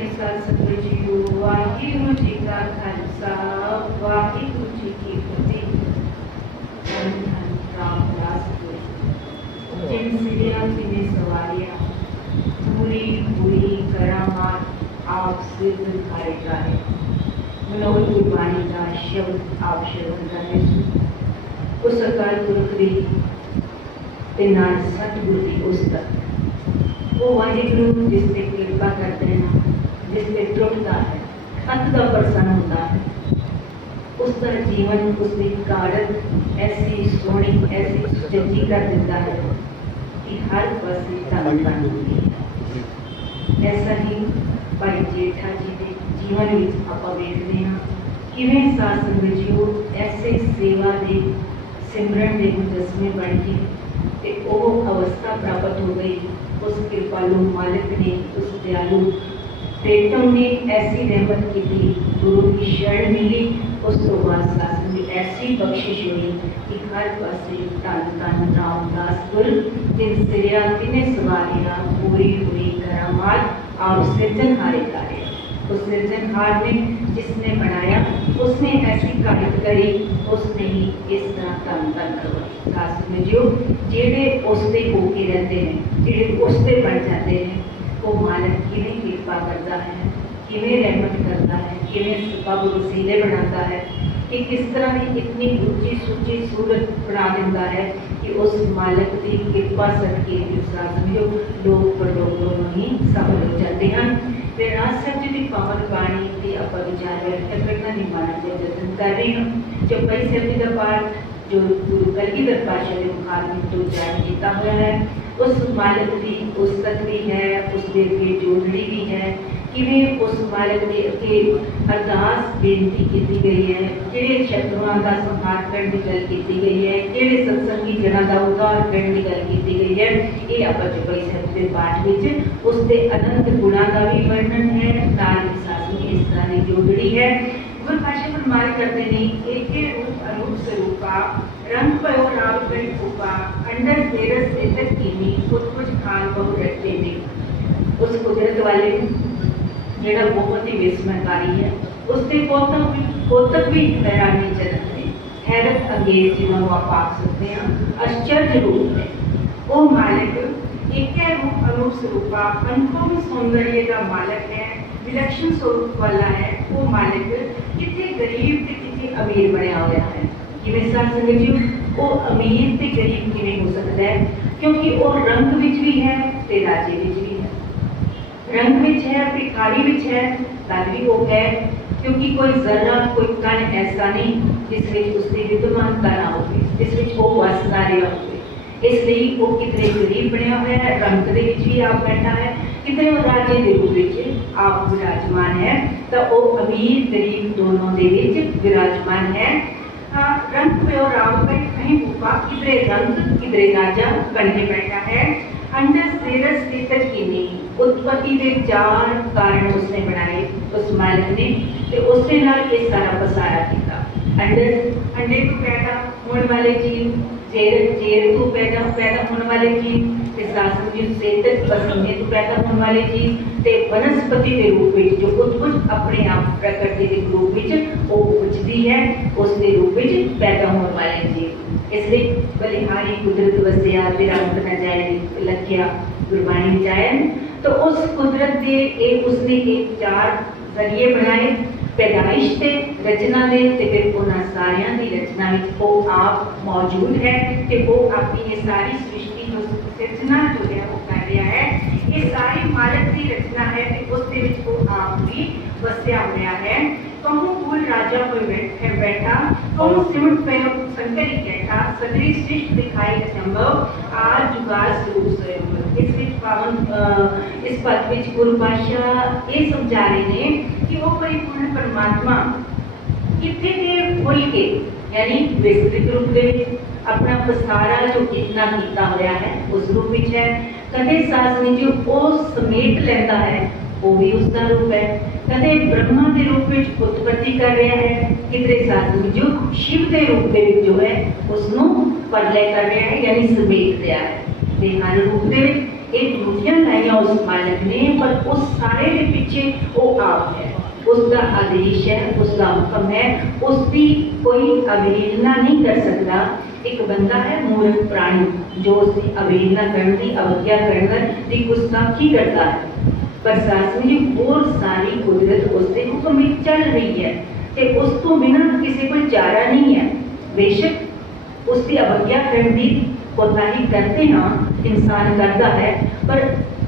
प्यारी साथ संगत जीओ, वाहिगुरु जी का खालसा, वाहिगुरु जी की फतेह। धन धन रामदास गुरु जिन सिरिया तिने सवारिया, पूरी पूरी करामात आप सिद्ध धारेगा है। मनोहर गुरबाणी का शब्द आप श्रवण करने सुन उस अकाल पुरख दी ते नाल सतगुरु की उस्तत वो वाहिगुरु जिस पे कृपा करते हैं, जिस पे टुटता है, अंत का प्रसन्न होता है, उसका जीवन उसकी कारक ऐसी सोनी ऐसी सुचज्जी कर देता है कि हर पासे धन बन होती है। ऐसा ही भाई जेठा जी के जीवन में आप देखते हैं किवें साध संगत जीओ ऐसे सेवा के सिमरन के मुजस्मे बन के वो अवस्था प्राप्त हो गई। उस कृपालु मालिक ने, उस दयालु प्रेतम ने ऐसी रहमत की थी, गुरु की शरण मिली, उस तो बाद शासन में ऐसी बख्शिश हुई कि हर पासे धन धन रामदास गुरु जिन सिरिया तिने सवारिया, पूरी हुई करामात आप सिरजनहारे कार्य। उस सिरजनहार ने जिसने बनाया उसने ऐसी कारित करी, उसने ही इस तरह धन धन करवाई। खास में जो जेड़े उसते होके रहते हैं, जेड़े उसते बन जाते हैं, वो मालिक किवें कृपा करता है, किवें रहमत करता है, किवें सबब वसीले बनाता है कि किस तरह की इतनी ऊंची सूची सूरत बना देता है कि उस मालिक की कृपा सदके समझो लोग परलोक दोनों ही सफल हो जाते हैं। फिर राज साहब जी की पावन बाणी की आप विचार व्यक्त करना निभाना जतन कर रही हूँ। चौपाई साहब जी का पाठ जो गुरु कलगीधर पातशाह के मुखार में तो जारी किया हुआ है, उस मालिक की उस्तत भी है, उसके अगे जोड़नी भी है कि वे उस मालिक के अगे अरदास बेनती की गई है, जेड़े शत्रुओं का संहार करने की गल की गई है, जेड़े सत्संगी जना का उद्धार करने की गल की गई है। ये आप चौपाई साहब के पाठ में उसके अनंत गुणों का भी वर्णन है, नाल विसास में इस तरह की जोड़नी है। गुरु पातशाह फरमान करते हैं एक रूप अरूप स्वरूपा, रंग पयो राव कई फूपा, अंडर तेरस तेतक कीनी, कुछ खान बहु रटते में। उस कुदरत वाले जेड़ा बहुत ही विस्मयकारी है, उसके कोतक भी हैरानी जनक ने, हैरत अंगेज जिन्होंने आप आख सकते हैं, आश्चर्य रूप है। वो मालिक एक रूप अरूप स्वरूपा, अनुपम सौंदर्य का मालिक है, विलक्षण स्वरूप वाला है। वो मालिक कितने गरीब ते कितने अमीर बनया हुआ है। किवें साथ संगत जी वो अमीर ते गरीब किवें हो सकता है, क्योंकि वो रंग विच भी है ते राजे विच भी है। रंग विच है, भिखारी विच है, तद भी वो है, क्योंकि कोई जरा कोई कण ऐसा नहीं जिस विच उसकी विद्यमानता ना हो, जिस विच वो वसदा रहा हो। इसलिए वो कितने गरीब बनया हुआ है, रंग दे विच भी आप बैठा है, कितने राजे के रूप में आप विराजमान है, तो वो अमीर गरीब दोनों दे विच विराजमान है। रंग पे और राव का कहीं भूपा, किधरे रंग किधरे राजा बनके बैठा है। अंडर सेरस तेतज कीनी, उत्पत्ति के चार कारण उसने बनाए उस मालिक ने, तो उसने नाल ये सारा पसारा किया। अंडर अंडे को पैदा होने वाले जीव, जेर तो पैदा होने वाले जीव, शासन जी सेतक पसीने तो पैदा होने वाले जीव, ते वनस्पति के रूप में जो कुछ अपने आप प्रकृति के रूप में वो उपजती है, उसके रूप में पैदा होने वाले जीव। इसलिए बलिहारी कुदरत वसिया विरामत न जाए लखिया गुरबाणी जाए, तो उस कुदरत के एक उसने एक चार जरिए बनाए, पैदाइश से रचना दे ते फिर उन्हां सारियां दी रचना विच वो आप मौजूद है ते वो अपनी ये सारी सृष्टि जो सिरजना जो है वो कर रहा है। ये सारी मालिक की रचना है ते उसके विच वो आप भी वसिया होया है। कहूँ फूल राजा कोई बैठा, कहूँ सिमट पे संकरी कैठा, सदरी सृष्टि दिखाई असंभव आज जुगाड़ स्वरूप स्वयं। इस पावन इस पद में गुरु पातशाह ये समझा रहे हैं कि वो परिपूर्ण परमात्मा कितने के भूल के, यानी विस्तृत रूप में अपना पसारा जो इतना किया हुआ है उस रूप में है। कदे सासनी जो वो समेट लेता है वो भी उसका रूप है। कदे ब्रह्मा के रूप में उत्पत्ति कर रहा है, किधरे सासनी जो शिव के रूप में जो है उसनों परलय कर रहा है, यानी समेट रहा है। हर रूप ये ड्यूटियां लाइया उस मालिक ने, पर उस सारे के पीछे वो आप है, उसका आदेश है, उसका हुक्म है, उसकी कोई अवहेलना नहीं कर सकता। एक बंदा है मूर्ख प्राणी जो उसकी अवहेलना करने की, अवज्ञा करने की गुस्ताखी करता है, पर शासन की बहुत सारी कुदरत उसके हुक्म में चल रही है ते उस तो बिना किसी को चारा नहीं है। बेशक उसकी अवज्ञा करने की कोताही करते ना इंसान करता है, पर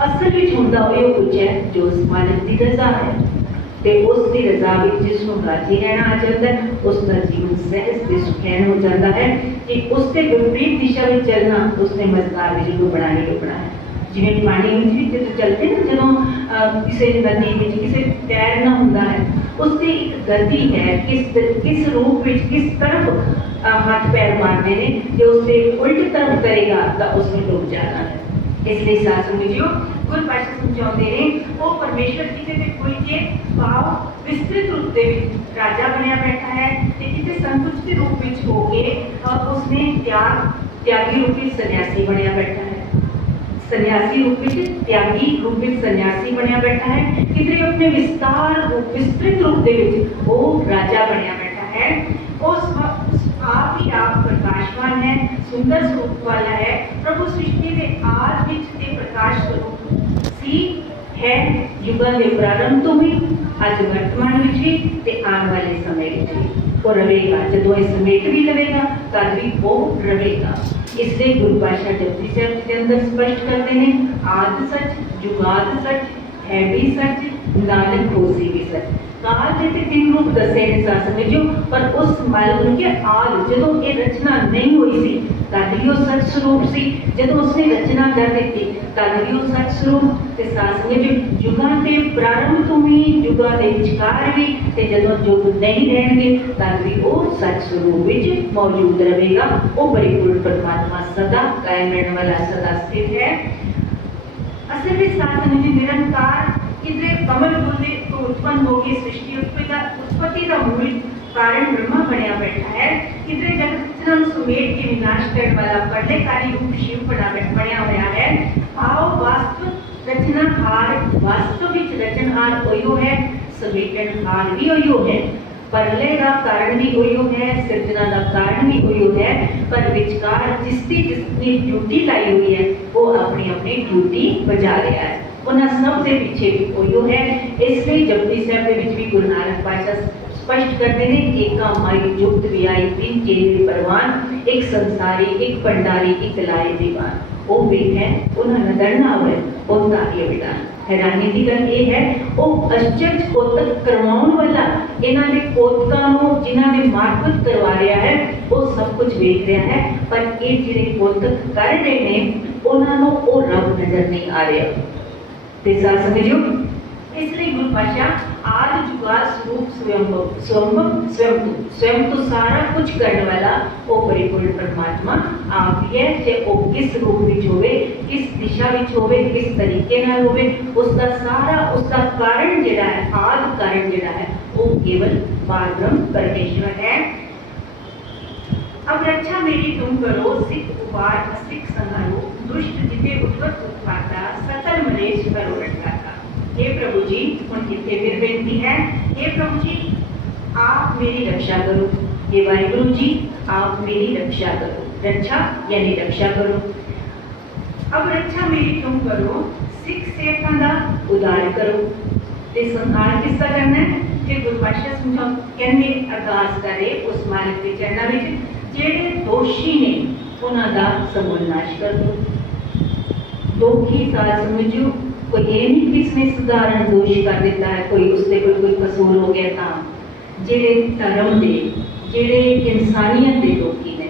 असल में होंदा वो कुछ है जो उस मालिक की रजा है ते उसकी रजा में जिसनों राजी रहना आ जाता है, उसका जीवन सहज ते सुखैन हो जाता है कि उसके विपरीत दिशा में चलना उसने मजदार बिजली को बनाने को बनाया। जिवें पानी में जो चलते ना जो किसी नदी में किसी तैरना होता है, उसकी एक गति है, किस रूप में किस तरफ हाथ पैर मारने ने, जो उससे उल्ट तरफ करेगा तो उसने डूब जाना है। इसलिए शासन में जो गुरु पातशाह समझाते हैं वो परमेश्वर जी के कोई के भाव विस्तृत रूप से राजा बनया बैठा है, किसी संकुचित रूप में होके उसने त्यागी रूप में सन्यासी बनया बैठा है, सन्यासी रूप में त्यागी रूप में सन्यासी बनया बैठा है, किधरे अपने विस्तृत रूप से वो राजा बनया बैठा है। उस आप ही आप प्रकाशवान है, सुंदर स्वरूप वाला है, प्रभु सृष्टि के आद विच ते प्रकाश स्वरूप सी है, युगां दे प्रारंभ तो भी आज वर्तमान विच भी ते आने वाले समय विच भी वो रहेगा। जदों ये समेट भी लवेगा तद भी वो रहेगा। इसलिए गुरु पातशाह जपजी साहिब के अंदर स्पष्ट करते हैं, आद सच, जुगाद सच, है भी सच, नानक होसी भी सच। काल के तीन रूप दसे ने शासन में जो, पर उस मालिक के आद जदों ये रचना नहीं हुई सी तद भी वो सच स्वरूप सी, जदों उसने रचना कर दी तद भी वो सच स्वरूप ते शासन में जो युगां के प्रारंभ तो भी युगां के विचकार भी ते जदों युग नहीं रहेंगे तद भी वो सच स्वरूप विच मौजूद रहेगा। वो परिपूर्ण परमात्मा सदा कायम रहने वाला सदा स्थित है। असल में शासन में निरंकार किधरे कमल बोले तो उत्पन्न होगी सृष्टि उत्पत्ति का मूल कारण ब्रह्मा बनया बैठा है, किधरे जगत समेट के विनाश करने वाला प्रलयकारी रूप शिव बनया हुआ है। भाव वास्तव रचनाहार, वास्तविक रचनहार ओयो है, समेटनहार भी ओयो है, प्रलय का कारण भी ओयो है, सृजना का कारण भी ओयो है, पर विचकार जिसने ड्यूटी लाई हुई है वो अपनी अपनी ड्यूटी बजा रहा है, उन्हें सब के पीछे भी ओयो है। इसलिए जपजी साहिब के विच भी गुरु नानक पातशाह स्पष्ट करते हैं, एका माई जुगत विआई तीन चेहरे परवान, एक संसारी एक भंडारी एक लाए दीवान। वो वेखे उन्हें नजर ना आवे उनका ये विधान। हैरानी की गल ये है वो आश्चर्य कोतक करवाने वाला इन्हां दे कोतकां नूं जिन्हां दे मार्फत करवा रहा है वो सब कुछ देख रहा है, पर ये जिहड़े कोतक कर रहे ने उन्हां नूं वो रब नजर नहीं आ रहा। ते साथ समझो, इसलिए गुरु पातशाह आदि जुगाद स्वरूप स्वयं तो सारा कुछ करने वाला वो परिपूर्ण परमात्मा आप ही है। चाहे वो किस रूप में होवे, किस दिशा में होवे, किस तरीके नाल होवे, उसका सारा उसका कारण जिहड़ा है, आदि कारण जिहड़ा है वो केवल पारब्रह्म परमेश्वर है। अब रक्षा मेरी तुम करो, सिख उबार असिख संहारो, दुष्ट जिते उद्वत उत्पाता, सकल मलेश करो रटकाता। हे प्रभु जी, उनकी फिर बेनती है, हे प्रभु जी आप मेरी रक्षा करो, हे वाहिगुरु जी आप मेरी रक्षा करो। रक्षा यानी रक्षा करो। अब रक्षा मेरी तुम करो, सिख सेवकां दा उदार करो ते संहार किसका करना है। फिर गुरु पातशाह समझाओ कहने अरदास करे उस मालिक के चरणा विच जेड़े दोषी ने उन्हां दा समूल नाश कर दो। दोखी साल समझो, कोई ये नहीं किसने साधारण दोष कर दिता है, कोई उससे कोई कसूर हो गया था। जेड़े धर्म दे जेड़े इंसानियत के दोखी ने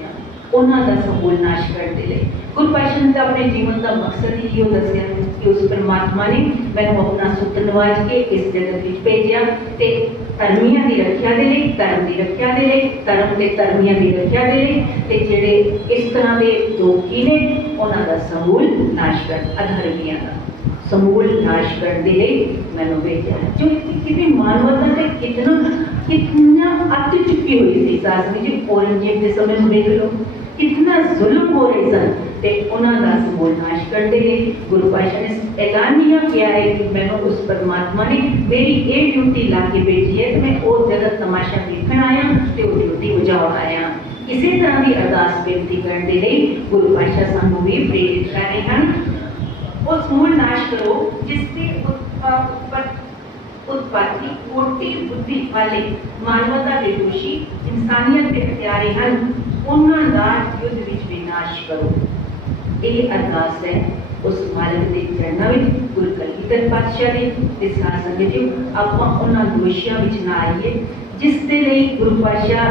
उन्हां दा समूल नाश कर दे। गुरु पातशाह ने अपने जीवन का मकसद ही यो दसिया कि उस परमात्मा ने मैनू अपना सुत नवाज के इस जगत में भेजा ते धर्मियां की रक्षा दे लई, धर्म की रक्षा दे लई, धर्म के धर्मियां की रक्षा दे लई ते जेड़े इस तरह के दोखी ने उन्हां दा समूल नाश कर, अधर्मियां दा समूल नाश कर दे मैंने भेजा। जो कितनी मानवता से कितना अत चुकी हुई थी सास में। जी औरंगजेब के समय में देख लो कितना जुल्म हो रहे सन ते उन्हां दा समूल नाश कर दे। गुरु पातशाह ने ऐलानिया किया है कि मैंने उस परमात्मा ने मेरी ये ड्यूटी ला के भेजी है तो मैं वो जगत तमाशा देखण आया तो वो ड्यूटी बुझाउण आया। इसी तरह की अरदास बेनती करने के लिए गुरु पातशाह सानू भी प्रेरित कर रहे हैं। उस मूल नाश करो जिससे उत्पत्ति कोटि बुद्धि वाले मानवता के दोषी इंसानियत के हत्यारे हैं उन्हां दा युद्ध विच विनाश करो। ये अरदास है उस मालिक के चरणों में गुरु कलगीधर पातशाह ने इस साथ संगत आपां उन्हां दोषियां विच ना आइए जिस दे लई गुरु पातशाह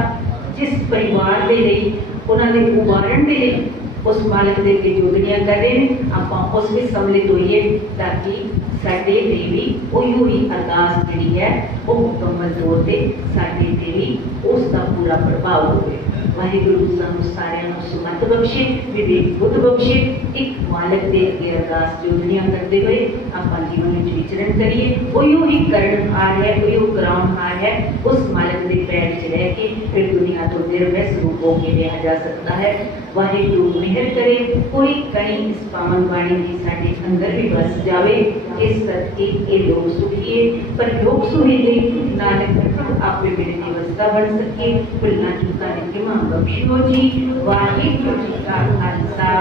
जिस परिवार के लिए उन्होंने उभारण के लिए उस मालिक के अगे जोगनियां कर रहे हैं आप उस में सम्मिलित होइए ताकि साडे ते भी उही अरदास जिहड़ी है वो मुकम्मल तौर पर साडे ते भी उसका पूरा प्रभाव होवे। वाहिगुरू सानू सारियां नूं सुमत बख्शे विवेक बुद्ध बख्शे एक मालिक के अगे अरदास जोगनियां करते हुए आपां जीवन में विचरण करिए। उही करणहार है उही कराउणहार है उस मालिक के पैर च रह के फिर दुनिया तो निर्वैस रूप होकर रहा जा सकता है। वाहिगुरू मेहर करे कोई कणी इस पावन वाणी की साडे अंदर भी बस जावे इस करके ये लोग सुखिए पर लोग सुहेले नानक आपे मेरे अवस्था बन सके भुलना चूका ने मां बख्शियो जी। वाहिगुरू जी का खालसा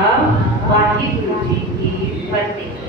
वाहिगुरू जी की फतेह।